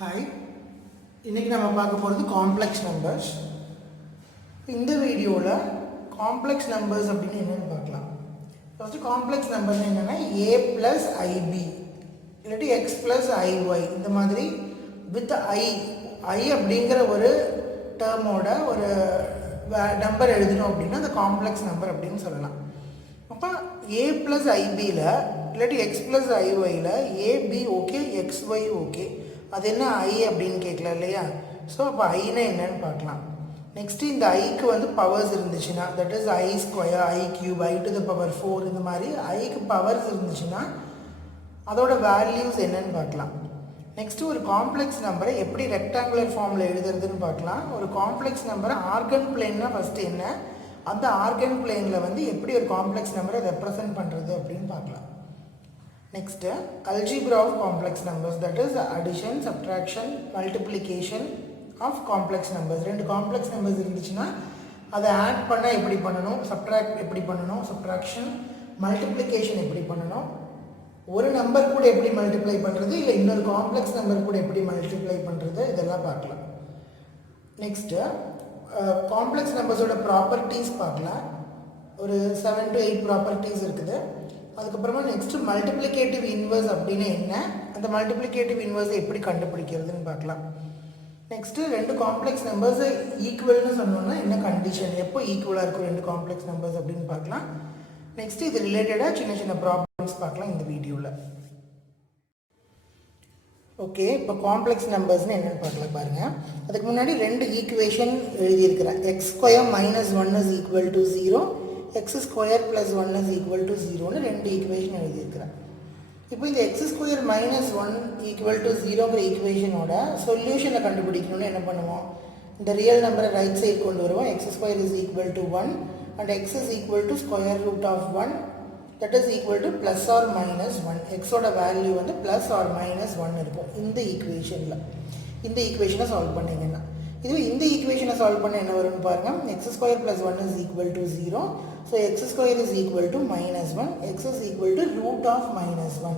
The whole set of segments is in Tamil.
ஹாய், இன்றைக்கி நம்ம பார்க்க போகிறது காம்ப்ளெக்ஸ் நம்பர்ஸ். இந்த வீடியோவில் காம்ப்ளெக்ஸ் நம்பர்ஸ் அப்படின்னு என்னென்னு பார்க்கலாம். ஃபஸ்ட்டு காம்ப்ளெக்ஸ் நம்பர்ஸ் என்னென்னா ஏ ப்ளஸ் ஐபி இல்லாட்டி எக்ஸ் ப்ளஸ் ஐஒய் இந்த மாதிரி வித் ஐ அப்படிங்கிற ஒரு டேர்மோட ஒரு நம்பர் எழுதணும் அப்படின்னா அந்த காம்ப்ளெக்ஸ் நம்பர் அப்படின்னு சொல்லலாம். அப்போ ஏ ப்ளஸ் ஐபியில் இல்லாட்டி எக்ஸ் ப்ளஸ் ஐஒயில் ஏபி ஓகே, எக்ஸ்ஒய் ஓகே, அது என்ன ஐ அப்படின்னு கேட்கலாம் இல்லையா? ஸோ அப்போ ஐனா என்னன்னு பார்க்கலாம். நெக்ஸ்ட்டு இந்த ஐக்கு வந்து பவர்ஸ் இருந்துச்சுன்னா, that is I square, I cube, I to the power 4 இந்த மாதிரி ஐக்கு பவர்ஸ் இருந்துச்சுன்னா அதோட வேல்யூஸ் என்னன்னு பார்க்கலாம். நெக்ஸ்ட்டு ஒரு காம்ப்ளெக்ஸ் நம்பரை எப்படி ரெக்டாங்குலர் ஃபார்மில் எழுதுறதுன்னு பார்க்கலாம். ஒரு காம்ப்ளெக்ஸ் நம்பரை ஆர்கன் பிளேன்னா ஃபஸ்ட்டு என்ன, அந்த ஆர்கன் பிளேனில் வந்து எப்படி ஒரு காம்ப்ளெக்ஸ் நம்பரை ரெப்ரசன்ட் பண்ணுறது அப்படின்னு பார்க்கலாம். Next, algebra of complex numbers, that is addition, subtraction, multiplication of complex numbers. ரெண்டு காம்ப்ளெக்ஸ் நம்பர்ஸ் இருந்துச்சுன்னா அதை ஆட் பண்ண எப்படி பண்ணணும், சப்ட்ராக்ட் எப்படி பண்ணணும், சப்ட்ராக்ஷன், மல்டிப்ளிகேஷன் எப்படி பண்ணணும், ஒரு நம்பர் கூட எப்படி மல்டிப்ளை பண்ணுறது, இல்லை இன்னொரு காம்ப்ளெக்ஸ் நம்பர் கூட எப்படி மல்டிப்ளை பண்ணுறது, இதெல்லாம் பார்க்கலாம். நெக்ஸ்ட்டு காம்ப்ளெக்ஸ் நம்பர்ஸோட ப்ராப்பர்ட்டிஸ் பார்க்கலாம். ஒரு 7 to 8 ப்ராப்பர்ட்டிஸ் இருக்குது. அதுக்கப்புறமா நெக்ஸ்ட்டு மல்டிப்ளிகேட்டிவ் இன்வர்ஸ் அப்படின்னு என்ன, அந்த மல்டிப்ளிகேட்டிவ் இன்வர்ஸை எப்படி கண்டுபிடிக்கிறதுன்னு பார்க்கலாம். நெக்ஸ்ட்டு ரெண்டு காம்ப்ளெக்ஸ் நம்பர்ஸை ஈக்குவல்னு சொன்னோன்னா என்ன கண்டிஷன், எப்போ ஈக்குவலாக இருக்கும் ரெண்டு காம்ப்ளெக்ஸ் நம்பர்ஸ் அப்படின்னு பார்க்கலாம். நெக்ஸ்ட்டு இது ரிலேட்டடாக சின்ன சின்ன ப்ராப்ளம்ஸ் பார்க்கலாம் இந்த வீடியோவில். ஓகே, இப்போ காம்ப்ளெக்ஸ் நம்பர்ஸ்னு என்னென்னு பார்க்கலாம் பாருங்கள். அதுக்கு முன்னாடி ரெண்டு ஈக்குவேஷன் எழுதியிருக்கிறேன். X square minus 1 is equal to 0, X square plus 1 is equal to 0ன்னு ரெண்டு ஈக்குவேஷன் எழுதியிருக்கிறேன். இப்போ இந்த X square minus 1 equal to 0ங்கிற ஈக்குவேஷனோட சொல்யூஷனை கண்டுபிடிக்கணும்னு என்ன பண்ணுவோம், இந்த ரியல் நம்பரை ரைட் சைடு கொண்டு வருவோம். X square is equal to 1 and x is equal to square root of 1, that is equal to plus or minus 1. எக்ஸோட வேல்யூ வந்து ப்ளஸ் ஆர் மைனஸ் 1 இருக்கும் இந்த ஈக்குவேஷனில். இந்த ஈக்குவேஷனை சால்வ் பண்ணிங்கன்னா இதுவே இந்த ஈக்குவேஷனை சால்வ் பண்ண என்ன வரும்னு பாருங்கள். X square plus 1 is equal to 0, so x square is equal to minus 1, x is equal to root of minus 1.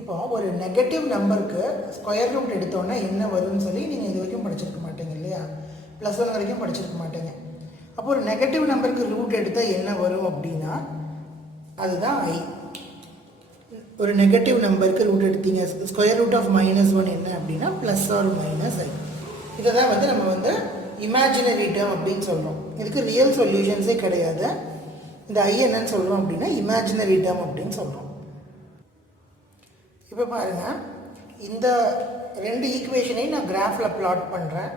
இப்போ ஒரு நெகட்டிவ் நம்பருக்கு ஸ்கொயர் ரூட் எடுத்தோன்னா என்ன வரும்னு சொல்லி நீங்கள் இது வரைக்கும் படிச்சிருக்க மாட்டீங்க இல்லையா, +1 வரைக்கும் படிச்சிருக்க மாட்டீங்க. அப்போ ஒரு நெகட்டிவ் நம்பருக்கு ரூட் எடுத்தால் என்ன வரும் அப்படின்னா அதுதான் ஐ. ஒரு நெகட்டிவ் நம்பருக்கு ரூட் எடுத்தீங்க, ஸ்கொயர் ரூட் ஆஃப் மைனஸ் 1 என்ன அப்படின்னா ப்ளஸ் ஆர் மைனஸ் ஐ. இதை தான் வந்து நம்ம வந்து இமேஜினரி டேர்ம் அப்படின்னு சொல்கிறோம். இதுக்கு ரியல் சொல்யூஷன்ஸே கிடையாது. இந்த ஐ என்னன்னு சொல்கிறோம் அப்படின்னா இமேஜினரி டேர்ம் அப்படின்னு சொல்கிறோம். இப்போ பாருங்கள், இந்த ரெண்டு ஈக்குவேஷனையும் நான் கிராஃபில் பிளாட் பண்ணுறேன்.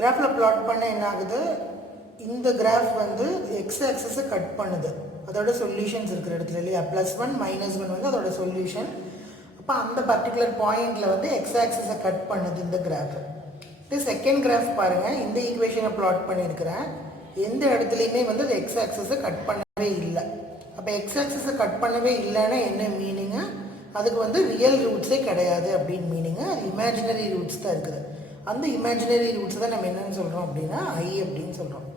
கிராஃபில் பிளாட் பண்ண என்ன ஆகுது, இந்த கிராஃப் வந்து எக்ஸ் ஆக்சஸை கட் பண்ணுது, அதோட சொல்யூஷன்ஸ் இருக்கிற இடத்துல இல்லையா, +1 -1 வந்து அதோட சொல்யூஷன். அப்போ அந்த பர்டிகுலர் பாயிண்டில் வந்து எக்ஸ் ஆக்சஸை கட் பண்ணுது இந்த கிராஃப். இது செகண்ட் கிராஃப் பாருங்கள், இந்த ஈக்குவேஷனை பிளாட் பண்ணியிருக்கிறேன். எந்த இடத்துலையுமே வந்து அது எக்ஸ் ஆக்சஸை கட் பண்ணவே இல்லை. அப்போ எக்ஸ் ஆக்சஸை கட் பண்ணவே இல்லைன்னா என்ன மீனிங்கு, அதுக்கு வந்து ரியல் ரூட்ஸே கிடையாது அப்படின்னு மீனிங்கு. அது இமேஜினரி ரூட்ஸ் தான் இருக்குது. அந்த இமேஜினரி ரூட்ஸ் தான் நம்ம என்னென்னு சொல்கிறோம் அப்படின்னா ஐ அப்படின்னு சொல்கிறோம்.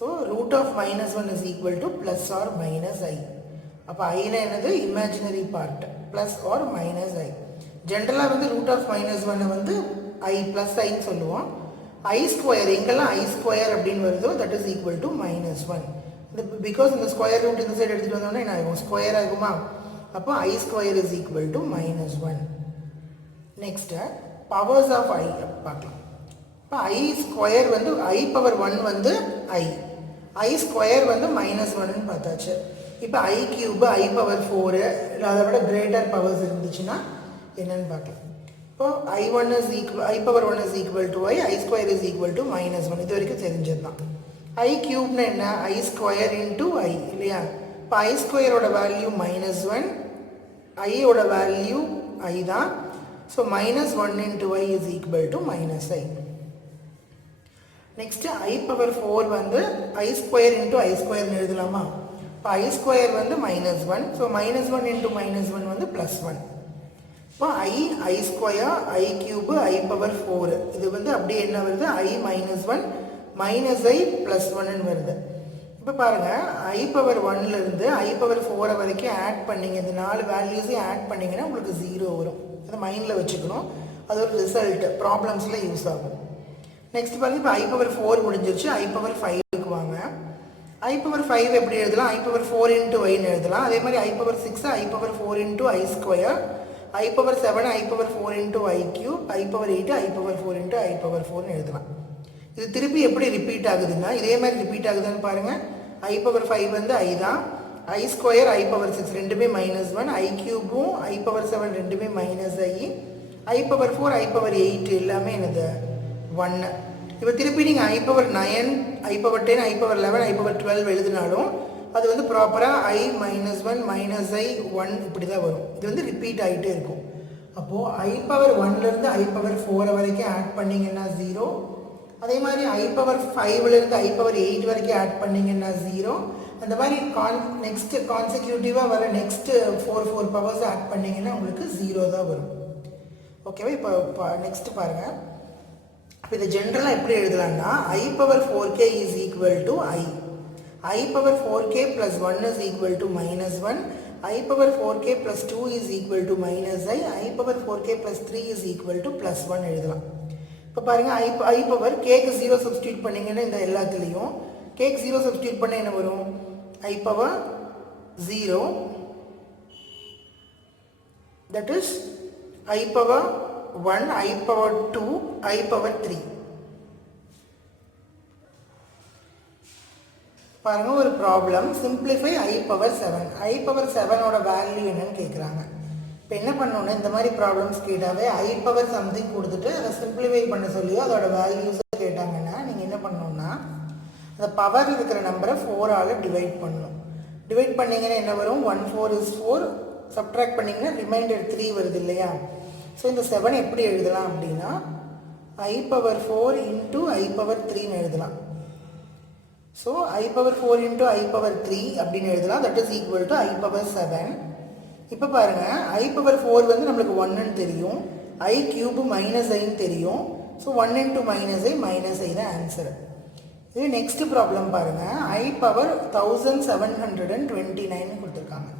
So root of -1 is equal to plus or minus I. அப்போ ஐனா என்னது, imaginary part, plus or minus I. ஜென்ரலாக வந்து ரூட் ஆஃப் -1 வந்து ஐ ப்ளஸ் ஐன்னு சொல்லுவோம். ஐ ஸ்கொயர் எங்கெல்லாம் ஐ ஸ்கொயர் அப்படின்னு வருதோ தட் இஸ் ஈக்குவல் டு -1. இந்த பிகாஸ் இந்த ஸ்கொயர் ரூட் இந்த சைடு எடுத்துகிட்டு வந்தோம்னா என்ன ஆகும், ஸ்கொயர் ஆகுமா. அப்போ I square is equal to -1. Next powers of I பார்க்கலாம். இப்போ ஐ ஸ்கொயர் வந்து ஐ பவர் 1 வந்து ஐ ஸ்கொயர் வந்து -1ன்னு பார்த்தாச்சு. இப்போ ஐ கியூபு, ஐ பவர் 4 இல்லை அதை விட கிரேட்டர் பவர்ஸ் இருந்துச்சுன்னா என்னன்னு பார்க்கலாம். இப்போ I1 is equal, I power 1 is equal to I, I square is equal to -1. இது வரைக்கும் தெரிஞ்சது தான். I கியூப்னா என்ன, I ஸ்கொயர் இன்ட்டு I இல்லையா. இப்போ I ஸ்கொயரோட வேல்யூ -1, ஐயோட வேல்யூ I தான். So -1 into I is equal to -I. Next I power 4 வந்து I ஸ்கொயர் இன்ட்டு I ஸ்கொயர்னு எழுதலாமா. இப்போ I ஸ்கொயர் வந்து -1, ஸோ -1 இன்ட்டு -1 வந்து +1. இப்போ I square, I cube, I power 4 இது வந்து அப்படியே என்ன வருது, I -1 -I +1ன்னு வருது. இப்போ பாருங்கள், ஐ பவர் 1லேருந்து ஐ பவர் 4 வரைக்கும் ஆட் பண்ணிங்க, இந்த 4 வேல்யூஸையும் ஆட் பண்ணிங்கன்னா உங்களுக்கு 0 வரும். அதை மைண்டில் வச்சுக்கணும். அது ஒரு ரிசல்ட் ப்ராப்ளம்ஸில் யூஸ் ஆகும். நெக்ஸ்ட் பாருங்க, இப்போ I பவர் 4 முடிஞ்சிருச்சு. I பவர் 5க்கு வாங்க. I பவர் 5 எப்படி எழுதலாம்? I பவர் 4 இன்ட்டு ஐன்னு எழுதலாம். அதே மாதிரி I power 6 I power 4 into I square, I power 7 I power 4 into I cube, I power 8 I power 4 into I power 4ன்னு எழுதலாம். இது திருப்பி எப்படி ரிப்பீட் ஆகுதுன்னா இதே மாதிரி ரிப்பீட் ஆகுதுன்னு பாருங்கள். I பவர் 5 வந்து I தான், I ஸ்கொயர் I பவர் 6 ரெண்டுமே -1, I கியூபும் I பவர் 7 ரெண்டுமே -I பவர் 4 I பவர் 8 எல்லாமே என்னது 1. இப்போ திருப்பி நீங்கள் I power 9 I power 10 I power 11 I power 12 எழுதினாலும் அது வந்து ப்ராப்பராக I -1 I 1 இப்படி தான் வரும். இது வந்து ரிப்பீட் ஆகிட்டே இருக்கும். அப்போது I பவர் 1லேருந்து I பவர் 4 வரைக்கும் ஆட் பண்ணிங்கன்னா 0. அதே மாதிரி I பவர் 5லேருந்து I பவர் 8 வரைக்கும் ஆட் பண்ணிங்கன்னா 0. அந்த மாதிரி நெக்ஸ்ட் கான்சிக்யூட்டிவாக வர நெக்ஸ்ட் 4 பவர்ஸ் ஆட் பண்ணிங்கன்னா உங்களுக்கு 0 தான் வரும். ஓகேவா? இப்போ நெக்ஸ்ட் பாருங்கள். இப்போ இது ஜென்ரலாக எப்படி எழுதலாம்னா I power 4k is equal to I power 4k plus 1 is equal to -1, I power 4k plus 2 is equal to I power 4k plus 3 is equal to +1 எழுதலாம். இப்போ பாருங்கள், I பவர் கேக்கு 0 சப்ஸ்டியூட் பண்ணிங்கன்னா இந்த எல்லாத்துலேயும் கேக்கு 0 சப்ஸ்டியூட் பண்ண என்ன வரும்? I power 0 that is I power 1 I power 2 I power 3. பாருங்க, ஒரு problem simplify I power 7. I power 7ஓட வேல்யூ என்னன்னு கேட்குறாங்க. இப்போ என்ன பண்ணணுன்னா இந்த மாதிரி ப்ராப்ளம்ஸ் கேட்டாவே I பவர் சம்திங் கொடுத்துட்டு அதை சிம்பிளிஃபை பண்ண சொல்லியோ அதோட வேல்யூஸை கேட்டாங்கன்னா நீங்கள் என்ன பண்ணணுன்னா அந்த பவர் இருக்கிற நம்பரை 4ஆல் டிவைட் பண்ணணும். டிவைட் பண்ணிங்கன்னா என்ன வரும்? 1 4 is 4, சப்ட்ராக்ட் பண்ணிங்கன்னா ரிமைண்டர் 3 வருது இல்லையா? ஸோ இந்த 7 எப்படி எழுதலாம் அப்படின்னா I power 4 into I power 3ன்னு எழுதலாம். So I power 4 into I power 3 அப்படின்னு எழுதலாம். That is equal to I power 7. இப்போ பாருங்கள், I பவர் 4 வந்து நம்மளுக்கு 1ன்னு தெரியும், I கியூபு -iன்னு தெரியும். ஸோ 1 இன்ட்டு -i தான் ஆன்சர். இது நெக்ஸ்ட் ப்ராப்ளம் பாருங்கள். I பவர் 1729 கொடுத்துருக்காங்க.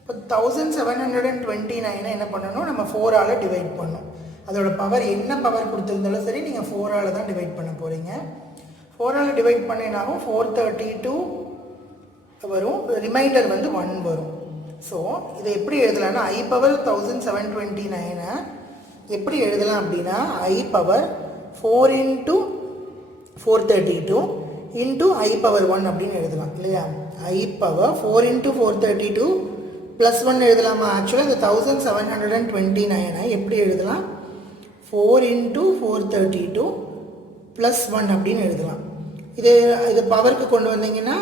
இப்போ 1729 என்ன பண்ணணும்? நம்ம 4ஆல் டிவைட் பண்ணணும். அதோட பவர் என்ன பவர் கொடுத்துருந்தாலும் சரி நீங்கள் 4ஆல் தான் டிவைட் பண்ண போகிறீங்க. 4ஆல் டிவைட் பண்ணினாலும் 432 வரும், ரிமைண்டர் வந்து 1 வரும். ஸோ இதை எப்படி எழுதலாம்னா I பவர் 1729 எப்படி எழுதலாம் அப்படின்னா I power 4 into 432 into I power 1 அப்படின்னு எழுதலாம் இல்லையா? I பவர் 4 இன்ட்டு 432 ப்ளஸ் 1 எழுதலாமா? ஆக்சுவலாக இந்த 1729 எப்படி எழுதலாம்? 4 இன்ட்டு 432 ப்ளஸ் 1 அப்படின்னு எழுதலாம். இது பவருக்கு கொண்டு வந்தீங்கன்னா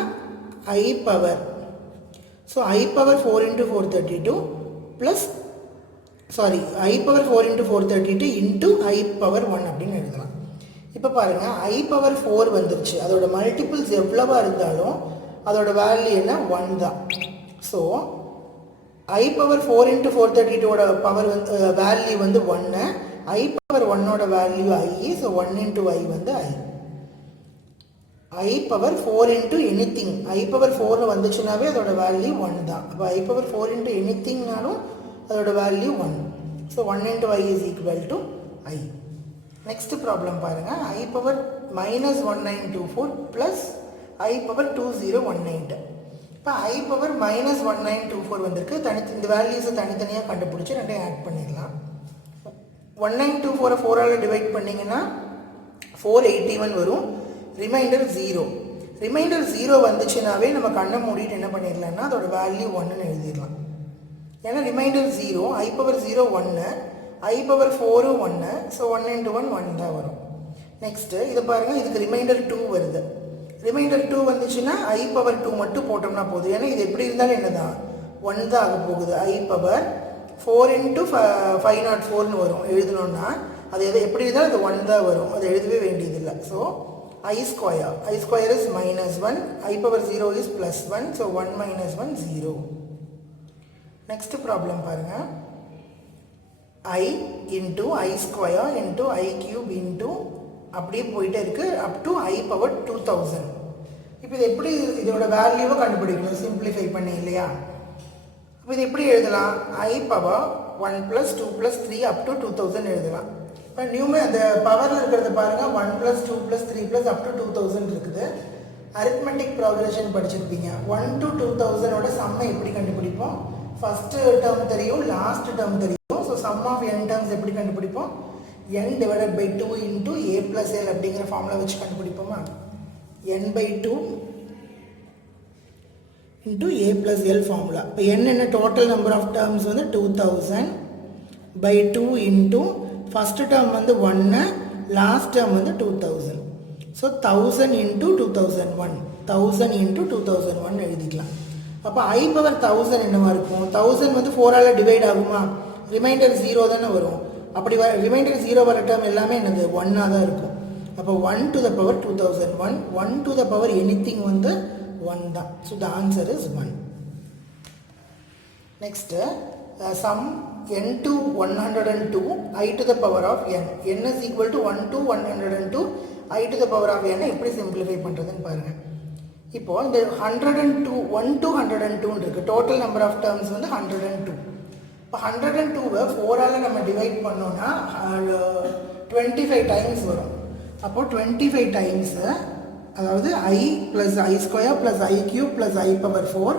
I power, so I power 4 into 432 plus I power 4 into 432 into I power 1 அப்படின்னு எழுதலாம். இப்போ பாருங்கள், I பவர் 4 வந்துருச்சு. அதோட மல்டிபிள்ஸ் எவ்வளவா இருந்தாலும் அதோட வேல்யூ என்ன? 1 தான். ஸோ I பவர் 4 இன்ட்டு 432ஓட பவர் வந்து வேல்யூ வந்து 1, I பவர் 1ஓட value I, so 1 into I வந்து I power 4 into anything, I power 4 வந்துச்சுனாவே அதோட வேல்யூ 1 தான். அப்போ I பவர் 4 இன்ட்டு எனிதிங்னாலும் அதோட value 1. So 1 into I is equal to I. Next problem பாருங்கள். I power -1924 plus I power 2018. இப்போ I பவர் -1924 வந்திருக்கு. இந்த வேல்யூஸை தனித்தனியாக கண்டுபிடிச்சி ரெண்டையும் ஆட் பண்ணிடலாம். 1924 4ஆல் டிவைட் பண்ணிங்கன்னா 481 வரும், ரிமைண்டர் 0. ரிமைண்டர் 0 வந்துச்சுனாவே நம்ம கண்ணை மூடிட்டு என்ன பண்ணிடலாம்னா அதோட வேல்யூ 1ன்னு எழுதிடலாம். ஏன்னா reminder 0, I power 0 1, I power 4 1, so 1 into 1 1 தான் வரும். நெக்ஸ்ட்டு இதை பாருங்கள், இதுக்கு ரிமைண்டர் 2 வருது. ரிமைண்டர் 2 வந்துச்சுன்னா I பவர் 2 மட்டும் போட்டோம்னா போதும். ஏன்னா இது எப்படி இருந்தாலும் என்ன தான் 1 தான் ஆக போகுது. I பவர் 4 இன்ட்டு 504ன்னு வரும். எழுதணுன்னா அது எப்படி இருந்தாலும் அது 1 தான் வரும், அது எழுதவே வேண்டியதில்லை. So I square is -1, I power 0 is +1, so 1 - 1 0. Next problem பாருங்கள். I into I square into I cube into அப்படியே போயிட்டே இருக்குது அப் டு I பவர் 2000. இப்போ இது எப்படி இதோட வேல்யூவை கண்டுபிடிக்கணும்? சிம்பிளிஃபை பண்ணி இல்லையா? இப்போ இது எப்படி எழுதலாம்? I power 1 plus 2 plus 3 up to 2000 எழுதலாம். இப்போ நியூமே அந்த பவரில் இருக்கிறத பாருங்கள் 1 plus 2 plus 3 plus up to 2000 இருக்குது. அரித்மெட்டிக் ப்ராக்ரெஷன் படிச்சிருப்பீங்க. 1 to 2000ஓட சம்மை எப்படி கண்டுபிடிப்போம்? ஃபஸ்ட்டு டேர்ம் தெரியும், லாஸ்ட் டேர்ம் தெரியும். So sum of n terms எப்படி கண்டுபிடிப்போம்? n divided by 2 into a plus l அப்படிங்கிற ஃபார்முலா வச்சு கண்டுபிடிப்போமா? n by 2 into a plus l formula. இப்போ n என்ன total number of terms வந்து 2000 by 2 into first term வந்து 1, last term வந்து 2000. So 1000 into 2001. 1000 into 2001 எழுதிக்கலாம். அப்போ I power 1000 என்னவா இருக்கும்? 1000 வந்து 4ஆல் டிவைட் ஆகுமா? ரிமைண்டர் 0 தானே வரும். அப்படி ரிமைண்டர் 0 வர டேர்ம் எல்லாமே என்னது 1ஆக தான் இருக்கும். அப்போ 1 to the power 2001. 1 to the power anything வந்து 1 தான். So the answer is 1. Next, sum n to 102 i to the power of n. n is equal to 1 to 102 i to the power of n. எப்படி சிம்பிளிஃபை பண்ணுறதுன்னு பாருங்கள். இப்போ இந்த 102 1 to 102 இருக்குது. டோட்டல் நம்பர் ஆஃப் டேர்ம்ஸ் வந்து 102. இப்போ 102வை 4ஆல் நம்ம டிவைட் பண்ணோன்னா 25 டைம்ஸ் வரும். அப்போது 25 டைம்ஸு அதாவது i plus i square plus i cube plus i power 4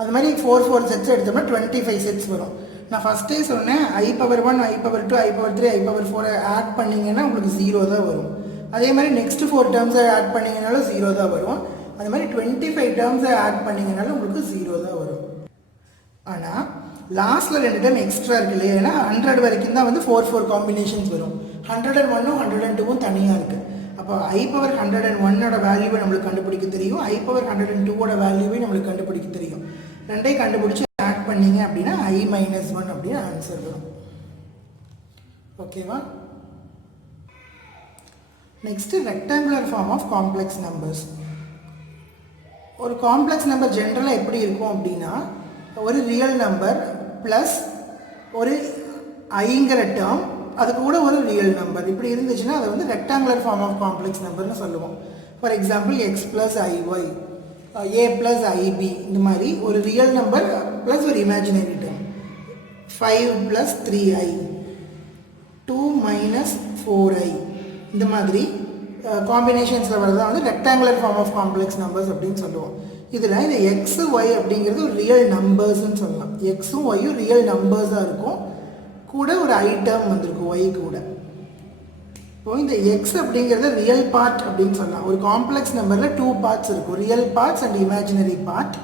அது மாதிரி 4 செட்ஸ் எடுத்தோம்னா 25 செட்ஸ் வரும். நான் ஃபஸ்ட்டே சொன்னேன் i power 1 i power 2 i power 3 i power 4 add பண்ணிங்கன்னா உங்களுக்கு 0 தான் வரும். அதே மாதிரி நெக்ஸ்ட் 4 டேர்ம்ஸை ஆட் பண்ணிங்கனாலும் 0 தான் வரும். அது மாதிரி 25 டேர்ம்ஸை ஆட் பண்ணிங்கனாலும் உங்களுக்கு 0 தான் வரும். ஆனால் லாஸ்ட்டில் 2 டேர்ம் எக்ஸ்ட்ரா இருக்கு இல்லையா? ஏன்னா 100 வரைக்கும் தான் வந்து 4 காம்பினேஷன்ஸ் வரும். 101ம் 102ம் தனியாக இருக்குது. அப்போ i பவர் 101ஓட வேல்யூவை நம்மளுக்கு கண்டுபிடிக்க தெரியும், i பவர் 102ஓட வேல்யூவை நம்மளுக்கு கண்டுபிடிக்க தெரியும். ரெண்டையும் கண்டுபிடிச்சி ஆட் பண்ணிங்க அப்படின்னா i மைனஸ் 1 அப்படின்னு ஆன்சர் வரும். ஓகேவா? Next rectangular form of complex numbers. ஒரு காம்ப்ளெக்ஸ் நம்பர் ஜென்ரலாக எப்படி இருக்கும் அப்படின்னா, ஒரு ரியல் நம்பர் ப்ளஸ் ஒரு ஐங்கிற டேர்ம், அதுக்கு கூட ஒரு ரியல் நம்பர் இப்படி இருந்துச்சுன்னா அதை வந்து ரெக்டாங்குலர் ஃபார்ம் ஆஃப் காம்ப்ளெக்ஸ் நம்பர்னு சொல்லுவோம். For example x plus i y, a plus i b, இந்த மாதிரி ஒரு ரியல் நம்பர் ப்ளஸ் ஒரு imaginary term. 5 plus 3i, 2 minus 4i, இந்த மாதிரி காம்பினேஷன்ஸில் வரதான் வந்து rectangular form of complex numbers அப்படின்னு சொல்லுவோம். இதில் இந்த எக்ஸு ஒய் அப்படிங்கிறது ஒரு ரியல் நம்பர்ஸ்ன்னு சொல்லலாம். எக்ஸும் ஒய்யும் ரியல் நம்பர்ஸாக இருக்கும், கூட ஒரு ஐ டேர்ம் வந்திருக்கும் ஒய் கூட. இப்போ இந்த எக்ஸ் அப்படிங்கிறது ரியல் பார்ட் அப்படின்னு சொல்லலாம். ஒரு காம்ப்ளெக்ஸ் நம்பரில் 2 பார்ட்ஸ் இருக்கும், real parts and imaginary part.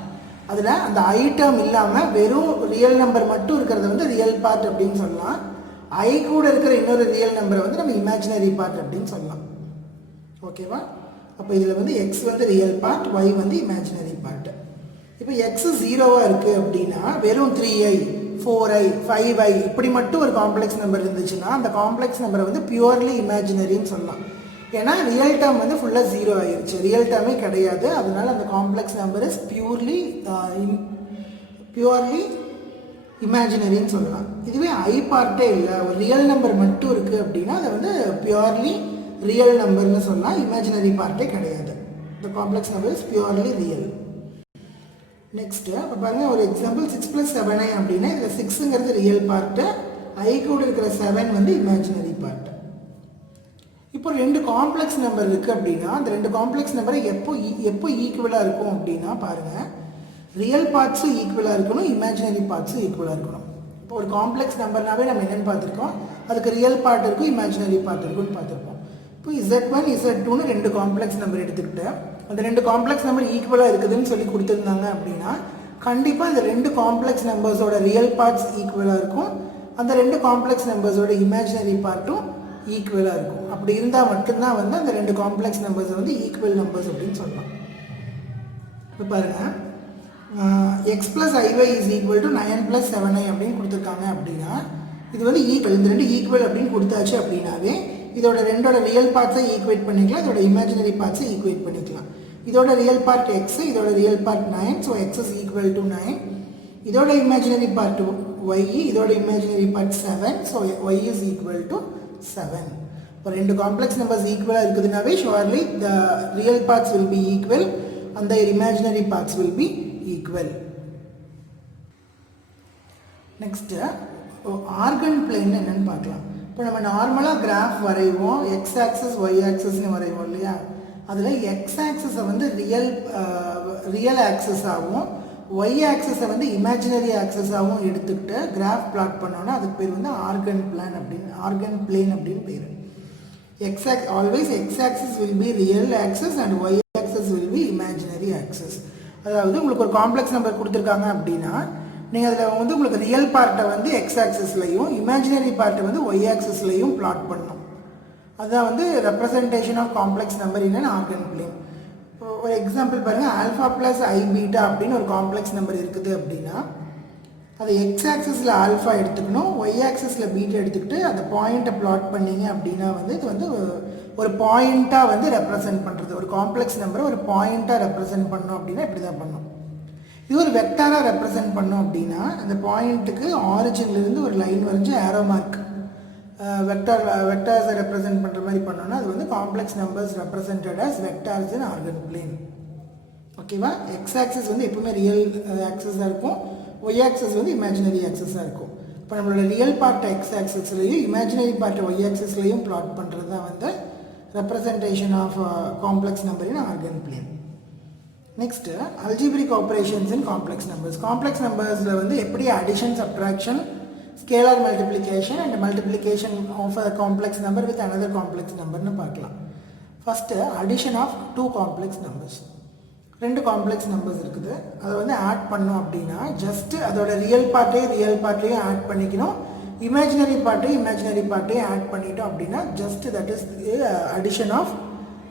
அதில் அந்த ஐ டேர்ம் இல்லாமல் வெறும் ரியல் நம்பர் மட்டும் இருக்கிறத வந்து ரியல் பார்ட் அப்படின்னு சொல்லலாம். ஐ கூட இருக்கிற இன்னொரு ரியல் நம்பரை வந்து நம்ம இமேஜினரி பார்ட் அப்படின்னு சொல்லலாம். ஓகேவா? அப்போ இதில் வந்து எக்ஸ் வந்து ரியல் பார்ட், ஒய் வந்து இமேஜினரி பார்ட். இப்போ எக்ஸு 0வாக இருக்குது அப்படின்னா வெறும் 3i 4i 5i இப்படி மட்டும் ஒரு காம்ப்ளெக்ஸ் நம்பர் இருந்துச்சுன்னா அந்த காம்ப்ளெக்ஸ் நம்பரை வந்து பியூர்லி இமேஜினரின்னு சொல்லலாம். ஏன்னா ரியல் டேர்ம் வந்து ஃபுல்லாக 0 ஆகிருச்சு, ரியல் டேர்மே கிடையாது. அதனால அந்த காம்ப்ளெக்ஸ் நம்பர் இஸ் பியூர்லி இமேஜினரின்னு சொல்லலாம். இதுவே ஐ பார்ட்டே இல்லை, ஒரு ரியல் நம்பர் மட்டும் இருக்குது அப்படின்னா அதை வந்து பியூர்லி ரியல் நம்பர்னு சொல்லலாம், இமேஜினரி பார்ட்டே கிடையாது. இந்த complex number is purely real. Next இப்போ பாருங்கள், ஒரு எக்ஸாம்பிள் 6 + 7i அப்படின்னா இதில் 6ங்கிறது ரியல் பார்ட்டு, ஐ கூட இருக்கிற 7 வந்து இமேஜினரி பார்ட்டு. இப்போ 2 காம்ப்ளெக்ஸ் நம்பர் இருக்குது அப்படின்னா அந்த 2 காம்ப்ளெக்ஸ் நம்பரை எப்போ ஈக்குவலாக இருக்கும் அப்படின்னா பாருங்கள், ரியல் பார்ட்ஸும் ஈக்குவலாக இருக்கணும், இமேஜினரி பார்ட்ஸும் ஈக்குவலாக இருக்கணும். இப்போ ஒரு காம்ப்ளெக்ஸ் நம்பர்னாவே நம்ம என்னென்னு பார்த்துருக்கோம், அதுக்கு ரியல் பார்ட் இருக்கும், இமேஜினரி பார்ட் இருக்குன்னு பார்த்துருக்கோம். இப்போ Z1 Z2ன்னு 2 காம்ப்ளெக்ஸ் நம்பர் எடுத்துக்கிட்டு அந்த 2 காம்ப்ளெக்ஸ் நம்பர் ஈக்குவலாக இருக்குதுன்னு சொல்லி கொடுத்துருந்தாங்க அப்படின்னா கண்டிப்பாக இந்த 2 காம்ப்ளெக்ஸ் நம்பர்ஸோட ரியல் பார்ட்ஸ் ஈக்குவலாக இருக்கும், அந்த 2 காம்ப்ளெக்ஸ் நம்பர்ஸோட இமேஜினரி பார்ட்டும் ஈக்குவலாக இருக்கும். அப்படி இருந்தால் மட்டும்தான் வந்து அந்த 2 காம்ப்ளெக்ஸ் நம்பர்ஸை வந்து ஈக்குவல் நம்பர்ஸ் அப்படின்னு சொல்லலாம். இப்போ பாருங்கள், X plus ஐஒய் is equal to 9 + 7i அப்படின்னு கொடுத்துருக்காங்க அப்படின்னா இது வந்து ஈக்குவல், இந்த 2 ஈக்குவல் அப்படின்னு கொடுத்தாச்சு அப்படின்னாவே இதோட 2ஓட ரியல் பார்ட்ஸை ஈக்குவேட் பண்ணிக்கலாம், இதோட இமேஜினரி பார்ட்ஸை ஈக்குவேட் பண்ணிக்கலாம். இதோட ரியல் பார்ட் எக்ஸ், இதோட real part 9, so X is equal to 9. இதோட இமேஜினரி பார்ட் ஒய், இதோட imaginary part 7, so Y is equal to 7. இப்போ 2 காம்ப்ளெக்ஸ் நம்பர்ஸ் ஈக்குவலாக இருக்குதுனாவே surely the real parts will be equal and the imaginary parts will be equal. Next, Argand plane என்னன்னு பார்க்கலாம். இப்போ நம்ம நார்மலாக கிராஃப் வரைவோம், எக்ஸ் ஆக்சஸ் ஒய் ஆக்சஸ்ன்னு வரைவோம் இல்லையா. அதில் எக்ஸ் ஆக்சஸை வந்து ரியல் ஆக்சஸாகவும் ஒய் ஆக்சஸை வந்து இமேஜினரி ஆக்சஸாகவும் எடுத்துக்கிட்டு கிராஃப் பிளாட் பண்ணோன்னா அதுக்கு பேர் வந்து ஆர்கன் பிளேன் அப்படின்னு பேர். Always x axis will be real axis and y axis will be imaginary axis. அதாவது உங்களுக்கு ஒரு காம்ப்ளெக்ஸ் நம்பர் கொடுத்துருக்காங்க அப்படின்னா நீங்கள் அதில் வந்து உங்களுக்கு ரியல் பார்ட்டை வந்து எக்ஸ் ஆக்சிஸ்லையும் இமேஜினரி பார்ட்டை வந்து ஒய் ஆக்சிஸ்லையும் பிளாட் பண்ணணும். அதுதான் வந்து representation of complex number in Argand plane. ஒரு எக்ஸாம்பிள் பாருங்கள், ஆல்ஃபா ப்ளஸ் ஐ பீட்டா அப்படின்னு ஒரு காம்ப்ளெக்ஸ் நம்பர் இருக்குது அப்படின்னா அது எக்ஸ் ஆக்சிஸில் ஆல்ஃபா எடுத்துக்கணும், ஒய் ஆக்சிஸில் பீட்டா எடுத்துக்கிட்டு அந்த பாயிண்ட்டை பிளாட் பண்ணிங்க அப்படின்னா வந்து இது வந்து ஒரு பாயிண்ட்டாக வந்து ரெப்ரசன்ட் பண்ணுறது. ஒரு காம்ப்ளெக்ஸ் நம்பரை ஒரு பாயிண்ட்டாக ரெப்ரசன்ட் பண்ணோம் அப்படின்னா இப்படி தான் பண்ணணும். இது ஒரு வெக்டாராக ரெப்ரசன்ட் பண்ணோம் அப்படின்னா அந்த பாயிண்ட்டுக்கு ஆரிஜின்லேருந்து ஒரு லைன் வரைஞ்சி ஆரோ மார்க் வெக்டார்ஸை ரெப்ரசன்ட் பண்ணுற மாதிரி பண்ணோன்னா அது வந்து complex numbers represented as vectors in Argand plane. ஓகேவா? எக்ஸ் ஆக்சிஸ் வந்து எப்பவுமே ரியல் ஆக்சிஸாக இருக்கும், ஒய் ஆக்சிஸ் வந்து இமேஜினரி ஆக்சிஸாக இருக்கும். இப்போ நம்மளோட ரியல் பார்ட்டை எக்ஸ் ஆக்சிஸ்லையும் இமேஜினரி பார்ட்டை ஒய் ஆக்சிஸ்லையும் பிளாட் பண்ணுறது தான் வந்து representation of complex number in Argand plane. Next algebraic operations in complex numbers. Complex நம்பர்ஸில் வந்து எப்படி addition, subtraction, scalar multiplication and multiplication of a complex number with another complex நம்பர்னு பார்க்கலாம். First addition of two complex numbers. ரெண்டு காம்ப்ளெக்ஸ் நம்பர்ஸ் இருக்குது, அதை வந்து ஆட் பண்ணோம் அப்படின்னா ஜஸ்ட்டு அதோட ரியல் பார்ட்டையும் ஆட் பண்ணிக்கணும், இமேஜினரி பார்ட்டையும் ஆட் பண்ணிட்டோம் அப்படின்னா just that is addition of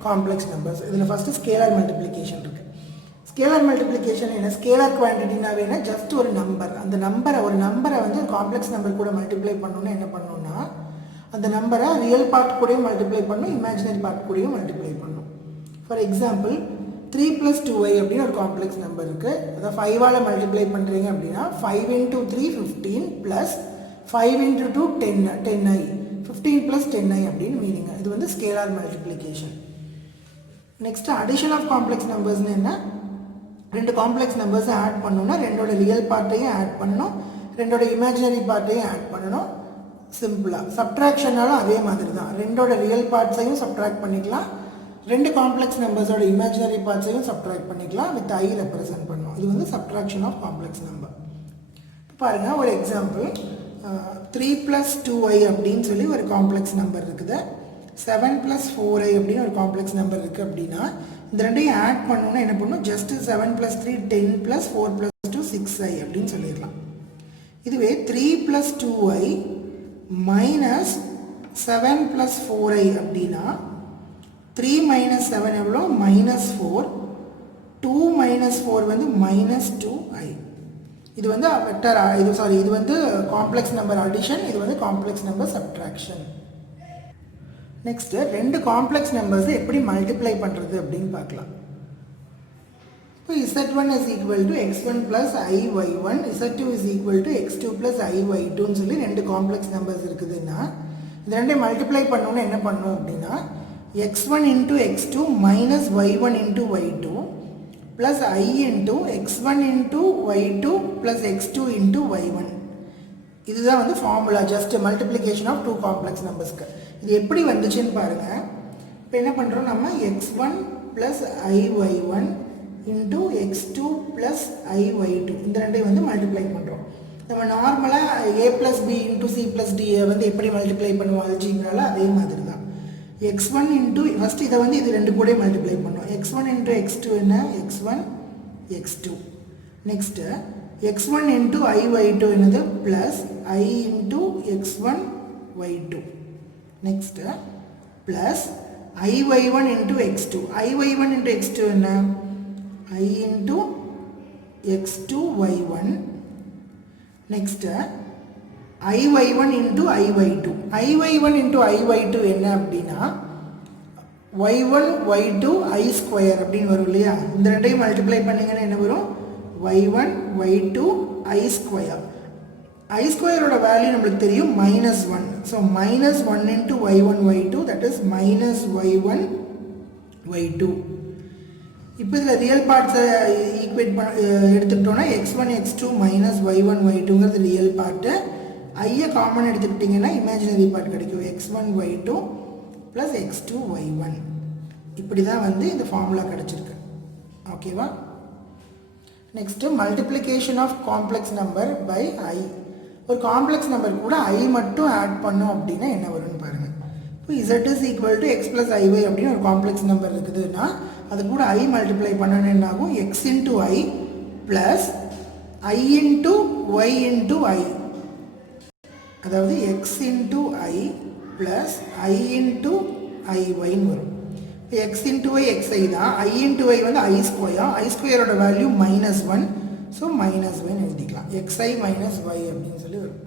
complex numbers. இதில் ஃபஸ்ட்டு ஸ்கேலார் மல்டிப்ளிகேஷன் இருக்குது. ஸ்கேலார் மல்டிப்ளிகேஷன் என்ன, ஸ்கேலார் குவான்டிட்டினாவே என்ன, ஜஸ்ட் ஒரு நம்பர், அந்த நம்பரை வந்து காம்ப்ளெக்ஸ் நம்பர் கூட மல்டிப்ளை பண்ணணும்னா என்ன பண்ணணும்னா அந்த நம்பரை ரியல் பார்ட் கூடயும் மல்டிப்ளை பண்ணணும், இமேஜினரி பார்ட் கூடயும் மல்டிப்ளை பண்ணணும். ஃபார் எக்ஸாம்பிள் 3 + 2y அப்படின்னு ஒரு காம்ப்ளெக்ஸ் நம்பர் இருக்குது, அதை 5ஆல் மல்டிப்ளை பண்ணுறீங்க அப்படின்னா 5 × 3 15 + 5 × 2 10i 15 + 10i அப்படின்னு மீனிங். இது வந்து scalar multiplication. Next addition of complex நம்பர்ஸ்னு என்ன, ரெண்டு காம்ப்ளெக்ஸ் நம்பர்ஸை ஆட் பண்ணணும்னா ரெண்டோட ரியல் பார்ட்டையும் ஆட் பண்ணணும், ரெண்டோட இமேஜினரி பார்ட்டையும் ஆட் பண்ணணும். சிம்பிளாக சப்ட்ராக்ஷனாலும் அதே மாதிரி தான், ரெண்டோட ரியல் பார்ட்ஸையும் சப்ட்ராக்ட் பண்ணிக்கலாம், ரெண்டு காம்ப்ளெக்ஸ் நம்பர்ஸோட இமேஜினரி பார்ட்ஸையும் சப்ட்ராக்ட் பண்ணிக்கலாம், வித் ஐ ரெப்ரசன்ட் பண்ணணும். இது வந்து சப்ட்ராக்ஷன் ஆஃப் காம்ப்ளெக்ஸ் நம்பர். பாருங்கள் ஒரு எக்ஸாம்பிள், 3 + 2i அப்படின்னு சொல்லி ஒரு காம்ப்ளெக்ஸ் நம்பர் இருக்குது, 7 + 4i அப்படின்னு ஒரு காம்ப்ளெக்ஸ் நம்பர் இருக்குது அப்படின்னா இந்த ரெண்டையும் ஆட் பண்ணணும்னா என்ன பண்ணணும், ஜஸ்ட் 7 + 3 10 + 4 + 2 6i அப்படின்னு சொல்லிடலாம். இதுவே 3 + 2i - 7 + 4i அப்படின்னா 3 - 7 எவ்வளோ, -4, 2 - 4 வந்து -2i. இது வந்து வெக்டர், இது வந்து காம்ப்ளெக்ஸ் நம்பர் அடிஷன், இது வந்து காம்ப்ளெக்ஸ் நம்பர் சப்ட்ராக்ஷன். நெக்ஸ்ட்டு ரெண்டு காம்ப்ளெக்ஸ் நம்பர்ஸை எப்படி மல்டிப்ளை பண்ணுறது அப்படின்னு பார்க்கலாம். இப்போ z1 = x1 + iy1, z2 = x2 + iy2ன்னு சொல்லி ரெண்டு காம்ப்ளெக்ஸ் நம்பர்ஸ் இருக்குதுன்னா இந்த ரெண்டையும் மல்டிப்ளை பண்ணணும்னா என்ன பண்ணணும் அப்படின்னா x1 × x2 - y1 × y2 plus I into x1 into y2 plus x2 into y1. இதுதான் வந்து formula, just multiplication of two complex நம்பர்ஸ்க்கு. இது எப்படி வந்துச்சுன்னு பாருங்கள். இப்போ என்ன பண்ணுறோம், நம்ம x1 plus iy1 into x2 plus iy2 இந்த ரெண்டையும் வந்து மல்டிப்ளை பண்ணுறோம். நம்ம நார்மலாக a plus b into c plus d வந்து எப்படி மல்டிப்ளை பண்ணுவோம் அல்ஜீப்ரால, அதே மாதிரி தான். x1 into ஃபஸ்ட் இதை வந்து இது ரெண்டு கூட மல்டிப்ளை பண்ணோம். x1 into x2 என்ன, x1 x2. Next x1 into iy2 என்னது, plus I into x1 y2. Next plus iy1 into x2. iy1 into x2 என்ன, I into x2 y1. Next iy1 into iy2. iy1 into iy2 என்ன அப்படின்னா y1 y2 i ஸ்கொயர் அப்படின்னு வரும் இல்லையா. இந்த ரெண்டையும் மல்டிப்ளை பண்ணிங்கன்னா என்ன வரும், y1 y2 i square. i ஸ்கொயரோட வேல்யூ நம்மளுக்கு தெரியும் -1. So -1 into y1 y2 that is -y1 y2. இப்போ இதில் ரியல் பார்ட்ஸை ஈக்குவேட் எடுத்துக்கிட்டோன்னா x1 x2 - y1 y2ங்கிறது ரியல் பார்ட்டு, ஐயை காமன் எடுத்துக்கிட்டிங்கன்னா இமேஜினரி பார்ட் கிடைக்கும். x1 y2 plus x2 y1. இப்படி தான் வந்து இந்த ஃபார்முலா கிடச்சிருக்கு. ஓகேவா? Next multiplication of complex number by I. ஒரு காம்ப்ளெக்ஸ் நம்பர் கூட ஐ மட்டும் ஆட் பண்ணோம் அப்படின்னா என்ன வரும்னு பாருங்கள். இப்போ z is equal to X plus ஐஒய் அப்படின்னு ஒரு காம்ப்ளெக்ஸ் நம்பர் இருக்குதுன்னா அது கூட ஐ மல்டிப்ளை பண்ணணும் என்ன ஆகும்? எக்ஸ் இன்ட்டு ஐ ப்ளஸ் ஐ இன்ட்டு ஒய் இன்ட்டு ஐ. அதாவது எக்ஸ் இன்ட்டு ஐ ப்ளஸ் ஐ இன்ட்டு ஐஒய்ன்னு வரும். இப்போ எக்ஸ் இன்ட்டு ஒய் எக்ஸ்ஐ தான், ஐ இன்ட்டு ஒய் வந்து ஐ ஸ்கொயர், ஐ ஸ்கொயரோட வேல்யூ -1, ஸோ -1 எழுதிக்கலாம். எக்ஸ்ஐ மைனஸ் ஒய் அப்படின்னு சொல்லி வரும்.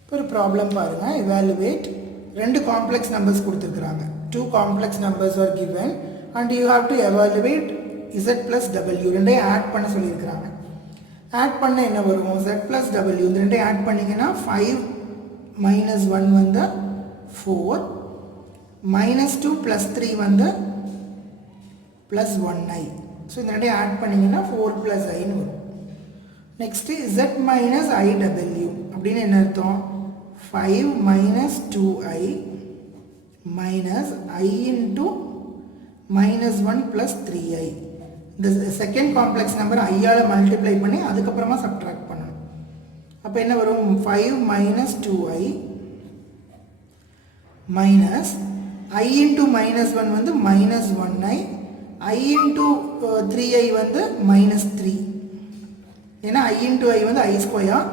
இப்போ ஒரு ப்ராப்ளம் பாருங்கள். எவாலுவேட். ரெண்டு காம்ப்ளெக்ஸ் நம்பர்ஸ் கொடுத்துருக்குறாங்க. 2 complex numbers are given and you have to evaluate z plus W. ரெண்டையும் ஆட் பண்ண சொல்லியிருக்கிறாங்க. ஆட் பண்ண என்ன வரும்? z ப்ளஸ் டபிள்யூ இந்த ரெண்டையும் ஆட் பண்ணிங்கன்னா 5 - 1 வந்து 4, -2 + 3 வந்து +1i. ஸோ இந்த ரெண்டையும் ஆட் பண்ணிங்கன்னா 4 + iன்னு வரும். நெக்ஸ்ட்டு z மைனஸ் iw அப்படின்னு என்ன அர்த்தம்? 5 - 2i minus i into -1 + 3i. இந்த செகண்ட் காம்ப்ளெக்ஸ் நம்பர் ஐயால் மல்டிப்ளை பண்ணி அதுக்கப்புறமா சப்ட்ராக்ட் பண்ணணும். அப்போ என்ன வரும்? 5 - 2i minus i into -1 வந்து -1i, i into 3i வந்து -3. ஏன்னா i into i வந்து i ஸ்கொயர்,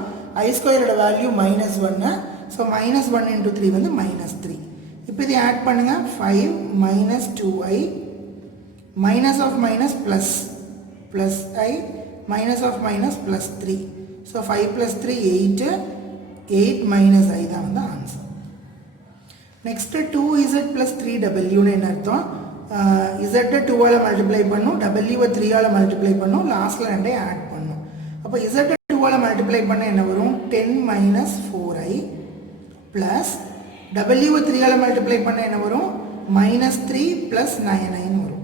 i ஸ்கொயரோட வேல்யூ -1, ஸோ -1 into 3 வந்து -3. இப்போ இதை ஆட் பண்ணுங்க. 5 - 2i minus of minus plus I minus of minus plus 3. So 5 plus 3 8 minus I தான் வந்து answer. Next 2z plus 3w என்ன அர்த்தம்? z 2ஆல் மல்டிப்ளை பண்ணும், w 3ஆல் மல்டிப்ளை பண்ணும், லாஸ்ட்ல ரெண்டே ஆட் பண்ணும். அப்போ z 2ஆல் மல்டிப்ளை பண்ண என்ன வரும்? 10 - 4i plus w 3ஆல் மல்டிப்ளை பண்ண என்ன வரும்? -3 + 9i வரும்.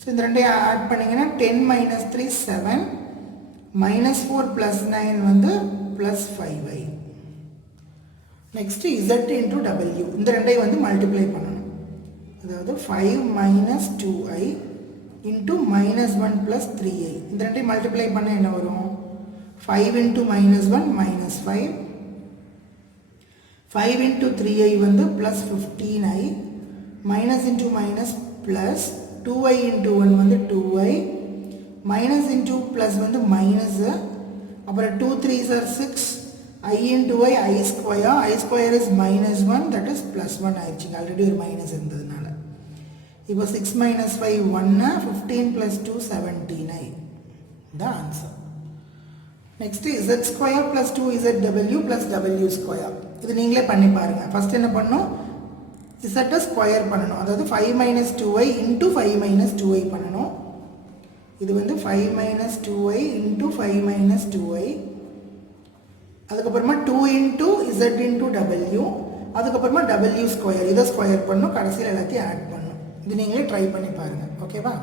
ஸோ இந்த ரெண்டையும் ஆட் பண்ணிங்கன்னா 10 - 3 7, -4 + 9 வந்து +5i. Next z into w இந்த ரெண்டையும் வந்து மல்டிப்ளை பண்ணணும். அதாவது 5 - 2i இன்ட்டு -1 + 3i இந்த ரெண்டையும் மல்டிப்ளை பண்ண என்ன வரும்? 5 × -1 -5, 5 × 3i வந்து +15i, minus into minus plus 2i into 1 வந்து 2i, minus into plus வந்து minus, அப்புறம் 2 3s are 6, I into I square, I square is -1, that is +1 ஆயிடுச்சு. ஆல்ரெடி ஒரு மைனஸ் இருந்ததுனால. இப்போ 6 - 5 1, 15 + 2 17i the answer. Next z square plus 2zw plus w square. இது நீங்களே பண்ணி பாருங்க. ஃபர்ஸ்ட் என்ன பண்ணணும்? z ஸ்கொயர் பண்ணணும். அதாவது 5 - 2i into 5 - 2i பண்ணணும். இது வந்து 5 - 2i into 5 - 2i. அதுக்கப்புறமா 2 into z into w, அதுக்கப்புறமா w ஸ்கொயர், இதை ஸ்கொயர் பண்ணணும், கடைசியில் எல்லாத்தையும் ஆட் பண்ணணும். இது நீங்களே ட்ரை பண்ணி பாருங்க. ஓகேவா?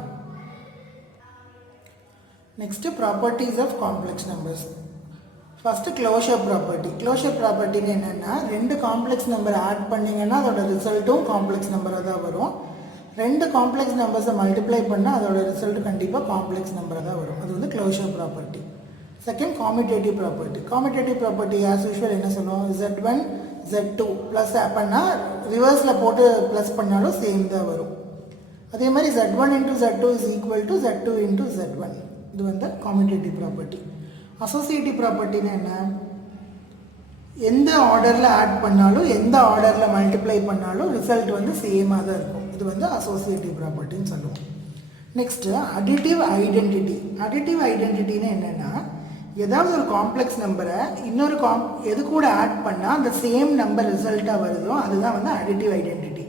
Next properties of complex numbers. First closure property. Closure ப்ராப்பர்ட்டின்னு என்னென்னா, ரெண்டு காம்ப்ளெக்ஸ் நம்பர் ஆட் பண்ணிங்கன்னா அதோட ரிசல்ட்டும் காம்ப்ளெக்ஸ் நம்பராக தான் வரும். ரெண்டு காம்ப்ளெக்ஸ் நம்பர்ஸை மல்டிப்ளை பண்ணால் அதோட ரிசல்ட் கண்டிப்பாக காம்ப்ளெக்ஸ் நம்பராக தான் வரும். அது வந்து closure property. Second காமிட்டேட்டிவ் property. காமிட்டேட்டிவ் property as usual என்ன சொல்லுவோம்? z1 z2 ப்ளஸ் பண்ணால் ரிவர்ஸில் போட்டு ப்ளஸ் பண்ணாலும் சேம் தான் வரும். அதே மாதிரி z1 into z2 is equal to z2 into z1. இது வந்து காமிட்டேட்டிவ் ப்ராப்பர்ட்டி. அசோசியேட்டிவ் ப்ராப்பர்ட்டினா என்ன? எந்த ஆர்டரில் ஆட் பண்ணாலும் எந்த ஆர்டரில் மல்டிப்ளை பண்ணாலும் ரிசல்ட் வந்து சேமாக தான் இருக்கும். இது வந்து அசோசியேட்டிவ் ப்ராப்பர்ட்டின்னு சொல்லுவோம். Next additive identity. அடிட்டிவ் ஐடென்டிட்டின்னு என்னென்னா, ஏதாவது ஒரு காம்ப்ளெக்ஸ் நம்பரை இன்னொரு எது கூட ஆட் பண்ணால் அந்த சேம் நம்பர் ரிசல்ட்டாக வருதோ அதுதான் வந்து அடிட்டிவ் ஐடென்டிட்டி.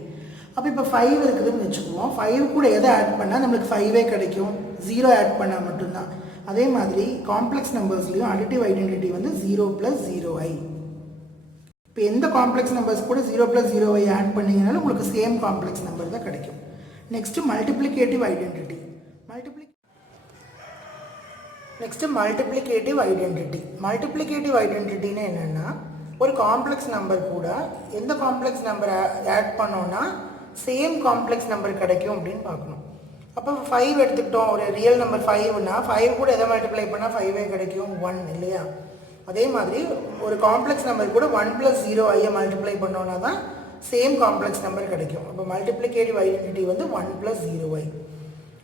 அப்போ இப்போ 5 இருக்குதுன்னு வச்சுக்குவோம். 5 கூட எதை ஆட் பண்ணால் நம்மளுக்கு 5 கிடைக்கும்? 0 ஆட் பண்ணால் மட்டும்தான். அதே மாதிரி காம்ப்ளெக்ஸ் நம்பர்ஸ்லையும் அடிட்டிவ் ஐடென்டிட்டி வந்து 0 + 0i. இப்போ எந்த காம்ப்ளெக்ஸ் நம்பர்ஸ் கூட 0 + 0i ஆட் பண்ணிங்கனாலும் உங்களுக்கு சேம் காம்ப்ளெக்ஸ் நம்பர் தான் கிடைக்கும். Next multiplicative identity. Next multiplicative identity. Multiplicative ஐடென்டிட்டின்னு என்னென்னா, ஒரு காம்ப்ளெக்ஸ் நம்பர் கூட எந்த காம்ப்ளெக்ஸ் நம்பரை ஆட் பண்ணோன்னா சேம் காம்ப்ளெக்ஸ் நம்பர் கிடைக்கும் அப்படின்னு பார்க்கணும். அப்போ 5 எடுத்துக்கிட்டோம், ஒரு ரியல் நம்பர் 5னா 5 கூட எதை மல்டிப்ளை பண்ணால் 5 கிடைக்கும், 1 இல்லையா? அதே மாதிரி ஒரு காம்ப்ளெக்ஸ் நம்பர் கூட 1 + 0i மல்டிப்ளை பண்ணோன்னா தான் சேம் காம்ப்ளெக்ஸ் நம்பர் கிடைக்கும். அப்போ மல்டிப்ளிகேட்டிவ் ஐடென்டிட்டி வந்து 1 + 0i.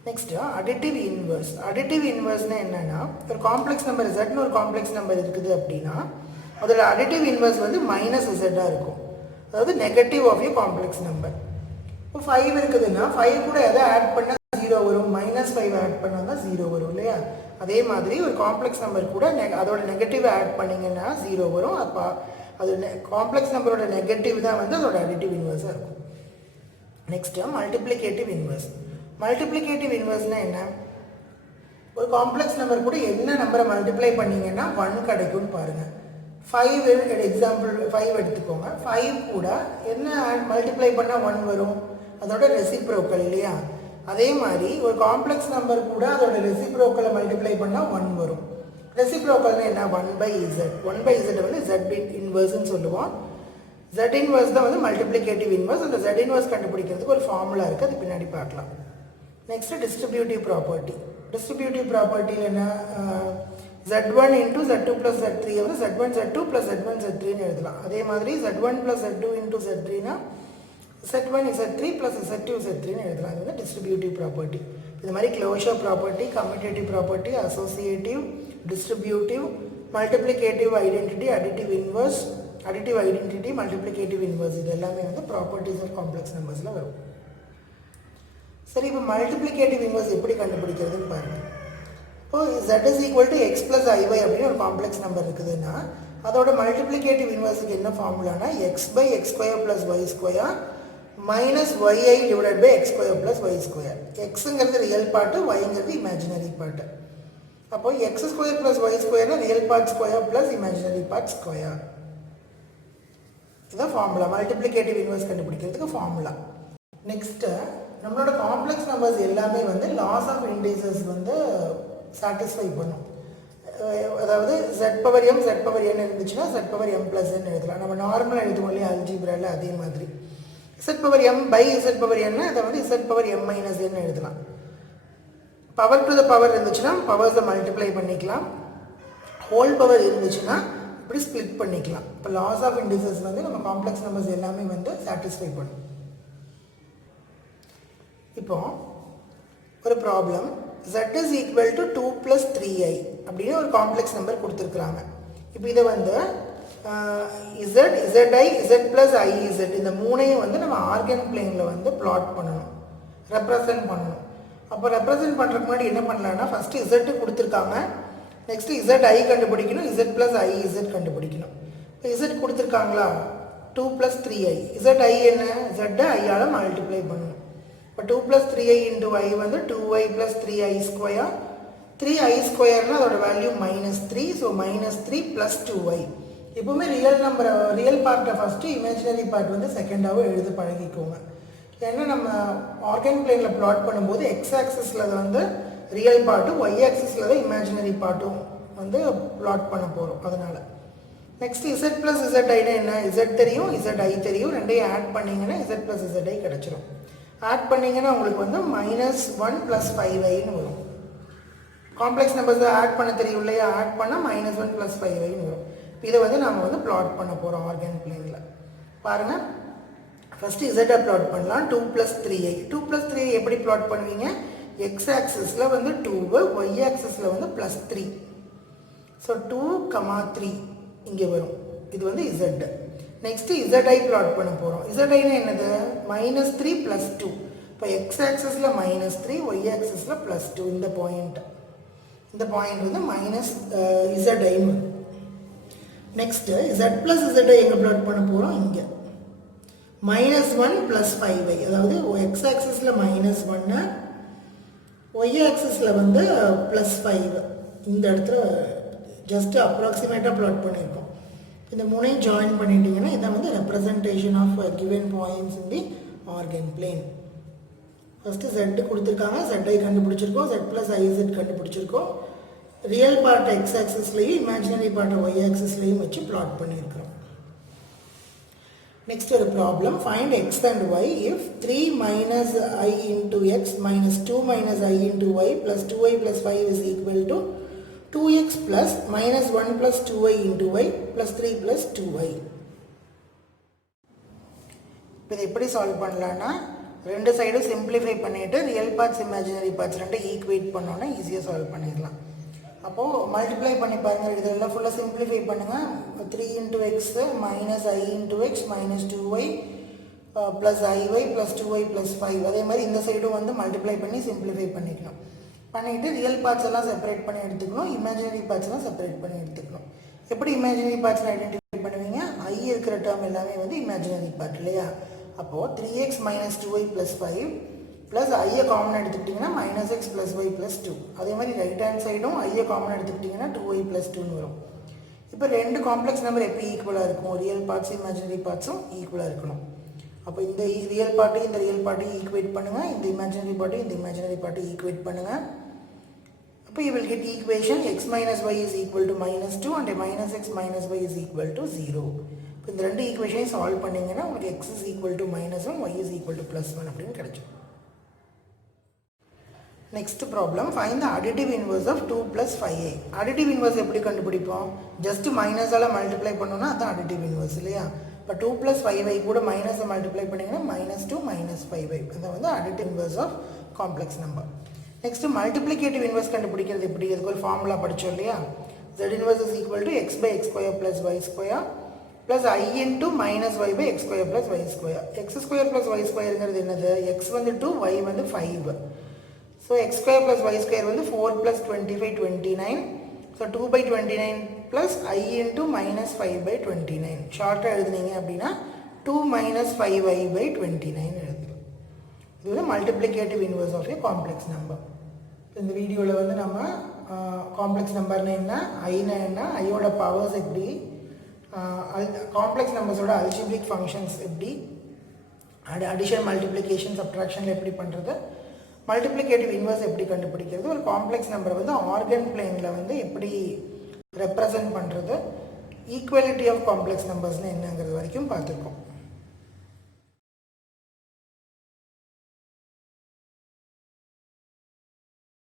Next additive inverse. Additive இன்வர்ஸ்னால் என்னென்னா, ஒரு காம்ப்ளெக்ஸ் நம்பர் Z ஒரு காம்ப்ளெக்ஸ் நம்பர் இருக்குது அப்படின்னா அதோட அடிட்டிவ் இன்வர்ஸ் வந்து -z இருக்கும். அதாவது negative of a complex number. இப்போ 5 இருக்குதுன்னா 5 கூட எதை ஆட் பண்ணால் 0 வரும், -5 ஆட் பண்ணால் தான் 0 வரும் இல்லையா? அதே மாதிரி ஒரு காம்ப்ளெக்ஸ் நம்பர் கூட அதோட நெகட்டிவ் ஆட் பண்ணிங்கன்னா 0 வரும். அப்போ அது காம்ப்ளெக்ஸ் நம்பரோட நெகட்டிவ் தான் வந்து அதோட அடிட்டிவ் இன்வர்ஸாக இருக்கும். Next multiplicative inverse. மல்டிப்ளிகேட்டிவ் இன்வர்ஸ்னால் என்ன? ஒரு காம்ப்ளெக்ஸ் நம்பர் கூட என்ன நம்பரை மல்டிப்ளை பண்ணிங்கன்னா 1 கிடைக்கும்னு பாருங்கள். 5 எக்ஸாம்பிள் 5 எடுத்துக்கோங்க. 5 கூட என்ன மல்டிப்ளை பண்ணால் 1 வரும், அதோட ரெசிப்ரோக்கல் இல்லையா? அதே மாதிரி ஒரு காம்ப்ளெக்ஸ் நம்பர் கூட அதோட ரெசிப்ரோக்கலை மல்டிப்ளை பண்ணால் 1 வரும். ரெசிப்ரோக்கல்னு என்ன? 1/z. 1/z வந்து z இன்வர்ஸ்ன்னு சொல்லுவோம். z இன்வர்ஸ் தான் வந்து மல்டிப்ளிகேட்டிவ் இன்வர்ஸ். அந்த z இன்வர்ஸ் கண்டுபிடிக்கிறதுக்கு ஒரு ஃபார்முலா இருக்குது, அது பின்னாடி பார்க்கலாம். Next distributive property. டிஸ்ட்ரிபியூட்டிவ் ப்ராப்பர்ட்டியில் என்ன? z1 × z2 + z3 வந்து z1 z2 + z1 z3ன்னு எழுதலாம். அதே மாதிரி z1 + z2 × z3னா z1 z3 + z2 z3ன்னு எழுதலாம். அது வந்து டிஸ்ட்ரிபியூட்டிவ் ப்ராப்பர்ட்டி. இது மாதிரி closure property, commutative property, associative, distributive, multiplicative identity, additive inverse, additive identity, multiplicative inverse, இது எல்லாமே வந்து ப்ராப்பர்ட்டிஸ் ஆஃப் காம்ப்ளெக்ஸ் நம்பர்ஸில் வரும். சரி, இப்போ மல்டிப்ளிகேட்டிவ் இன்வர்ஸ் எப்படி கண்டுபிடிக்கிறதுன்னு பாருங்கள். இப்போது z = x + iy அப்படின்னு ஒரு காம்ப்ளெக்ஸ் நம்பர் இருக்குதுன்னா அதோட மல்டிப்ளிகேட்டிவ் இன்வர்ஸுக்கு என்ன ஃபார்முலானா x/x² + y² -yi / x² + y². எக்ஸுங்கிறது ரியல் பார்ட்டு, ஒய்ங்கிறது இமேஜினரி பார்ட்டு. அப்போது x² + y² real part square plus imaginary part square. இதுதான் ஃபார்முலா, மல்டிப்ளிகேட்டிவ் இன்வர்ஸ் கண்டுபிடிக்கிறதுக்கு ஃபார்முலா. நெக்ஸ்ட்டு நம்மளோட காம்ப்ளெக்ஸ் நம்பர்ஸ் எல்லாமே வந்து லாஸ் ஆஃப் இண்டீசஸ் வந்து சாட்டிஸ்ஃபை பண்ணும். அதாவது z/m z/n இருந்துச்சுன்னா z/m+n எழுதலாம். நம்ம நார்மலாக எழுதுவோம் இல்லையா அல்ஜிப்ராவில், அதே மாதிரி z/m/z/n அதை வந்து z/m-n எழுதலாம். பவர் டு த பவர் இருந்துச்சுன்னா பவர்ஸை மல்டிப்ளை பண்ணிக்கலாம், ஹோல் பவர் இருந்துச்சுன்னா இப்படி ஸ்ப்ளிட் பண்ணிக்கலாம். இப்போ லாஸ் ஆஃப் இண்டீசஸ் வந்து நம்ம காம்ப்ளெக்ஸ் நம்பர்ஸ் எல்லாமே வந்து சாட்டிஸ்ஃபை பண்ணும். இப்போ ஒரு ப்ராப்ளம் z = 2 + 3i அப்படின்னு ஒரு காம்ப்ளெக்ஸ் நம்பர் கொடுத்துருக்குறாங்க. இப்போ இதை வந்து z, zi, z + iz இந்த மூணையும் வந்து நம்ம ஆர்கன் பிளேனில் வந்து பிளாட் பண்ணணும், ரெப்ரசன்ட் பண்ணணும். அப்போ ரெப்ரசன்ட் பண்ணுறதுக்கு முன்னாடி என்ன பண்ணலான்னா, ஃபஸ்ட்டு z கொடுத்துருக்காங்க, நெக்ஸ்ட்டு zi கண்டுபிடிக்கணும், z + iz கண்டுபிடிக்கணும். இப்போ z கொடுத்துருக்காங்களா, 2 + 3i. zi என்ன? z ஐயால் மல்டிப்ளை பண்ணணும். இப்போ 2 + 3i × i வந்து 2i + 3i². 3i² அதோட வேல்யூ -3. So -3 + 2i. எப்போவுமே ரியல் பார்ட்டை ஃபஸ்ட்டு, இமேஜினரி பார்ட் வந்து செகண்டாகவும் எழுத பழகிக்கோங்க. ஏன்னா நம்ம ஆர்கன் பிளேனில் பிளாட் பண்ணும்போது எக்ஸ் ஆக்சிஸில் வந்து ரியல் பார்ட்டும், ஒய் ஆக்சிஸில் தான் இமேஜினரி பார்ட்டும் வந்து பிளாட் பண்ண போகிறோம். அதனால் நெக்ஸ்ட்டு z + ziனா என்ன? z தெரியும், zi தெரியும், ரெண்டையும் ஆட் பண்ணிங்கன்னா z + zi கிடச்சிரும். ஆட் பண்ணிங்கன்னா உங்களுக்கு வந்து -1 + 5iன்னு வரும். காம்ப்ளெக்ஸ் நம்பர்ஸை ஆட் பண்ண தெரியும் இல்லையா? ஆட் பண்ணால் -1 + 5iன்னு வரும். இதை வந்து நம்ம வந்து பிளாட் பண்ண போகிறோம் ஆர்கன் பிளேனில். பாருங்கள், ஃபஸ்ட்டு z பிளாட் பண்ணலாம். 2 + 3i. 2 + 3i எப்படி பிளாட் பண்ணுவீங்க? எக்ஸ் ஆக்சிஸில் வந்து 2, ஒய் ஆக்சிஸில் வந்து +3. ஸோ 2, 3 இங்கே வரும். இது வந்து z. நெக்ஸ்ட்டு zi பிளாட் பண்ண போகிறோம். ziனா என்னது? -3 + 2. இப்போ எக்ஸ் ஆக்சிஸில் -3, ஒய் ஆக்சிஸில் +2. இந்த பாயிண்ட் வந்து -zi. நெக்ஸ்ட்டு z + zi எங்கே பிளாட் பண்ண போகிறோம்? இங்கே -1 + 5i. அதாவது எக்ஸ் ஆக்சிஸில் -1, ஒய் ஆக்சிஸில் வந்து +5. இந்த இடத்துல ஜஸ்ட் அப்ராக்சிமேட்டாக பிளாட் பண்ணியிருக்கோம். இந்த மூணையும் ஜாயின் பண்ணிட்டீங்கன்னா இதான் வந்து representation of given points in the Argand plane. First z கொடுத்துருக்காங்க, zi கண்டுபிடிச்சிருக்கோம், z + iz கண்டுபிடிச்சிருக்கோம். ரியல் பார்ட் எக்ஸ் ஆக்சிஸ்லேயும் இமேஜினரி பார்ட்டை ஒய் ஆக்சிஸ்லேயும் வச்சு பிளாட் பண்ணியிருக்கிறோம். Next problem, find x and y if 3 minus I into x minus 2 minus I into y plus 2y plus 5 is equal to 2x plus minus 1 plus 2y into y plus 3 plus 2y. இப்போ இதை எப்படி சால்வ் பண்ணலான்னா ரெண்டு சைடும் சிம்பிளிஃபை பண்ணிவிட்டு ரியல் பார்ட்ஸ் இமேஜினரி பார்ட்ஸ் ரெண்டு ஈக்குவேட் பண்ணோன்னா ஈஸியாக சால்வ் பண்ணிடலாம். அப்போது மல்டிப்ளை பண்ணி பாருங்கள், இதெல்லாம் ஃபுல்லாக சிம்பிளிஃபை பண்ணுங்கள். 3 into x minus I into x minus 2y plus iy plus 2y plus 5. அதே மாதிரி இந்த சைடும் வந்து மல்டிப்ளை பண்ணி சிம்பிளிஃபை பண்ணிக்கணும். பண்ணிவிட்டு ரியல் பார்ட்ஸ் எல்லாம் செப்பரேட் பண்ணி எடுத்துக்கணும், இமேஜினரி பார்ட்ஸ்லாம் செப்பரேட் பண்ணி எடுத்துக்கணும். எப்படி இமேஜினரி பார்ட்ஸ் ஐடென்டிஃபை பண்ணுவீங்க? I இருக்கிற டேர்ம் எல்லாமே வந்து இமேஜினரி பார்ட் இல்லையா? அப்போது 3x minus 2y plus 5 plus ஐயை காமன் எடுத்துக்கிட்டிங்கன்னா minus x plus y plus 2. அதே மாதிரி ரைட் ஹேண்ட் சைடும் ஐயை காமன் எடுத்துக்கிட்டிங்கன்னா 2y ப்ளஸ் 2ன்னு வரும். இப்போ ரெண்டு காம்ப்ளெக்ஸ் நம்பர் எப்படி ஈக்குவலாக இருக்கும்? ரியல் பார்ட்ஸ் இமேஜினரி பார்ட்ஸும் ஈக்குவலாக இருக்கணும். அப்போ இந்த ரியல் பார்ட்டையும் இந்த ரியல் பார்ட்டையும் ஈக்குவேட் பண்ணுங்கள், இந்த இமேஜினரி பார்ட்டையும் இந்த இமேஜினரி பார்ட்டையும் ஈக்குவேட் பண்ணுங்கள். அப்போ you will get equation x minus y is equal to minus 2 and minus x minus y is equal to 0. இப்போ இந்த ரெண்டு ஈக்குவேஷனையும் சால்வ் பண்ணிங்கன்னா உங்களுக்கு x is equal to minus 1, y is equal to plus 1 அப்படின்னு கிடைக்கும். Next problem, find the additive inverse of 2 plus 5i. Additive inverse எப்படி கண்டுபிடிப்போம்? ஜஸ்ட் மைனஸால் மல்டிப்ளை பண்ணோன்னா அதுதான் additive inverse இல்லையா? இப்போ 2 plus 5i கூட மைனஸை மல்டிப்ளை பண்ணிங்கன்னா மைனஸ் 2 மைனஸ் 5i. அது வந்து additive inverse of complex number. Next multiplicative inverse கண்டுபிடிக்கிறது எப்படி? அதுக்கு ஒரு ஃபார்முலா படித்தோம் இல்லையா? z inverse is equal to x by x square plus y square plus I into minus y by x square plus y square. x square plus y squareங்கிறது என்னது? x வந்து 2, y வந்து 5. So x square plus y square வந்து 4 plus 25 29. So 2 by 29 plus I into minus 5 by 29. ஷார்ட்டாக எழுதுனீங்க அப்படின்னா 2 minus 5i by 29 எழுதுறோம். இது வந்து multiplicative inverse of a complex number. இந்த வீடியோவில் வந்து நம்ம காம்ப்ளெக்ஸ் நம்பர்னா என்ன, ஐனா என்ன, ஐயோட பவர்ஸ் எப்படி, காம்ப்ளெக்ஸ் நம்பர்ஸோட அல்ஜிப்ரிக் ஃபங்க்ஷன்ஸ் எப்படி, அடிஷன் மல்டிப்ளிகேஷன் சப்ட்ராக்ஷனில் எப்படி பண்ணுறது, மல்டிப்ளிகேட்டிவ் இன்வர்ஸ் எப்படி கண்டுபிடிக்கிறது, ஒரு காம்ப்ளெக்ஸ் நம்பரை வந்து ஆர்கன் பிளேனில் வந்து எப்படி ரெப்ரசன்ட் பண்ணுறது, ஈக்குவலிட்டி ஆஃப் காம்ப்ளெக்ஸ் நம்பர்ஸ்னு என்னங்கிறது வரைக்கும் பார்த்துருக்கோம்.